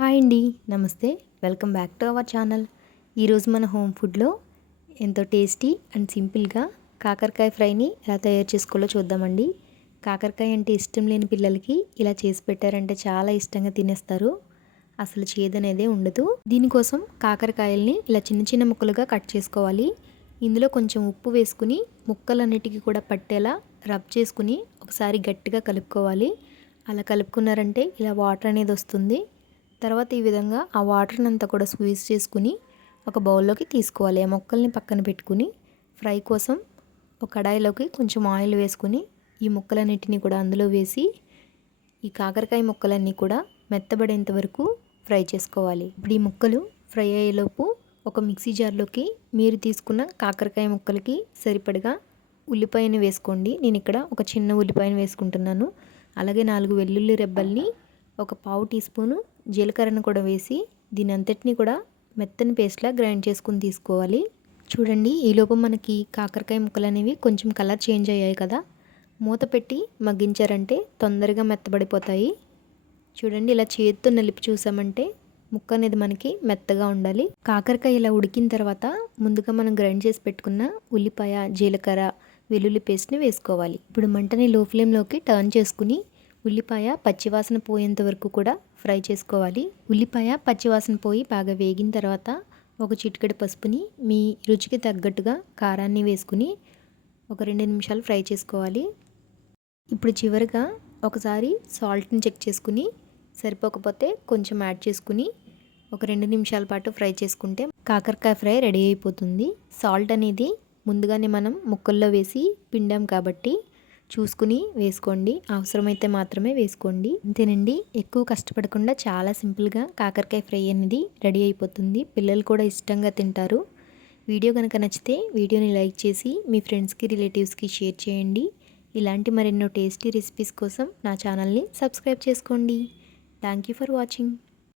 Hi అండి నమస్తే. Welcome back to our channel. ఈరోజు మన హోమ్ ఫుడ్లో ఎంతో టేస్టీ అండ్ సింపుల్గా కాకరకాయ ఫ్రైని ఎలా తయారు చేసుకోవాలో చూద్దామండి. కాకరకాయ అంటే ఇష్టం లేని పిల్లలకి ఇలా చేసి పెట్టారంటే చాలా ఇష్టంగా తినేస్తారు. అసలు చేదనేదే ఉండదు. దీనికోసం కాకరకాయల్ని ఇలా చిన్న చిన్న ముక్కలుగా కట్ చేసుకోవాలి. ఇందులో కొంచెం ఉప్పు వేసుకుని ముక్కలన్నిటికీ కూడా పట్టేలా రబ్ చేసుకుని ఒకసారి గట్టిగా కలుపుకోవాలి. అలా కలుపుకున్నారంటే ఇలా వాటర్ అనేది వస్తుంది. తర్వాత ఈ విధంగా ఆ వాటర్ని అంతా కూడా స్క్వీజ్ చేసుకుని ఒక బౌల్లోకి తీసుకోవాలి. ఆ మొక్కల్ని పక్కన పెట్టుకుని ఫ్రై కోసం ఒక కడాయిలోకి కొంచెం ఆయిల్ వేసుకుని ఈ ముక్కలన్నిటిని కూడా అందులో వేసి ఈ కాకరకాయ ముక్కలన్నీ కూడా మెత్తబడేంత వరకు ఫ్రై చేసుకోవాలి. ఇప్పుడు ఈ ముక్కలు ఫ్రై అయ్యేలోపు ఒక మిక్సీ జార్లోకి మీరు తీసుకున్న కాకరకాయ ముక్కలకి సరిపడగా ఉల్లిపాయని వేసుకోండి. నేను ఇక్కడ ఒక చిన్న ఉల్లిపాయను వేసుకుంటున్నాను. అలాగే నాలుగు వెల్లుల్లి రెబ్బల్ని ఒక పావు టీ స్పూను జీలకర్రను కూడా వేసి దీని అంతటిని కూడా మెత్తని పేస్ట్లా గ్రైండ్ చేసుకుని తీసుకోవాలి. చూడండి ఈలోపు మనకి కాకరకాయ ముక్కలు అనేవి కొంచెం కలర్ చేంజ్ అయ్యాయి కదా. మూత పెట్టి మగ్గించారంటే తొందరగా మెత్తబడిపోతాయి. చూడండి ఇలా చేతితో నలిపి చూసామంటే ముక్క అనేది మనకి మెత్తగా ఉండాలి. కాకరకాయ ఇలా ఉడికిన తర్వాత ముందుగా మనం గ్రైండ్ చేసి పెట్టుకున్న ఉల్లిపాయ జీలకర్ర వెల్లుల్లి పేస్ట్ని వేసుకోవాలి. ఇప్పుడు మంటని లో ఫ్లేమ్లోకి టర్న్ చేసుకుని ఉల్లిపాయ పచ్చివాసన పోయేంత వరకు కూడా ఫ్రై చేసుకోవాలి. ఉల్లిపాయ పచ్చివాసన పోయి బాగా వేగిన తర్వాత ఒక చిటికెడు పసుపుని మీ రుచికి తగ్గట్టుగా కారాన్ని వేసుకుని ఒక రెండు నిమిషాలు ఫ్రై చేసుకోవాలి. ఇప్పుడు చివరిగా ఒకసారి సాల్ట్ని చెక్ చేసుకుని సరిపోకపోతే కొంచెం యాడ్ చేసుకుని ఒక రెండు నిమిషాల పాటు ఫ్రై చేసుకుంటే కాకరకాయ ఫ్రై రెడీ అయిపోతుంది. సాల్ట్ అనేది ముందుగానే మనం ముక్కల్లో వేసి పిండాం కాబట్టి చూసుకుని వేసుకోండి. అవసరమైతే మాత్రమే వేసుకోండి. అంతేనండి ఎక్కువ కష్టపడకుండా చాలా సింపుల్గా కాకరకాయ ఫ్రై అనేది రెడీ అయిపోతుంది. పిల్లలు కూడా ఇష్టంగా తింటారు. వీడియో కనుక నచ్చితే వీడియోని లైక్ చేసి మీ ఫ్రెండ్స్కి రిలేటివ్స్కి షేర్ చేయండి. ఇలాంటి మరెన్నో టేస్టీ రెసిపీస్ కోసం నా ఛానల్ని సబ్స్క్రైబ్ చేసుకోండి. Thank you for watching.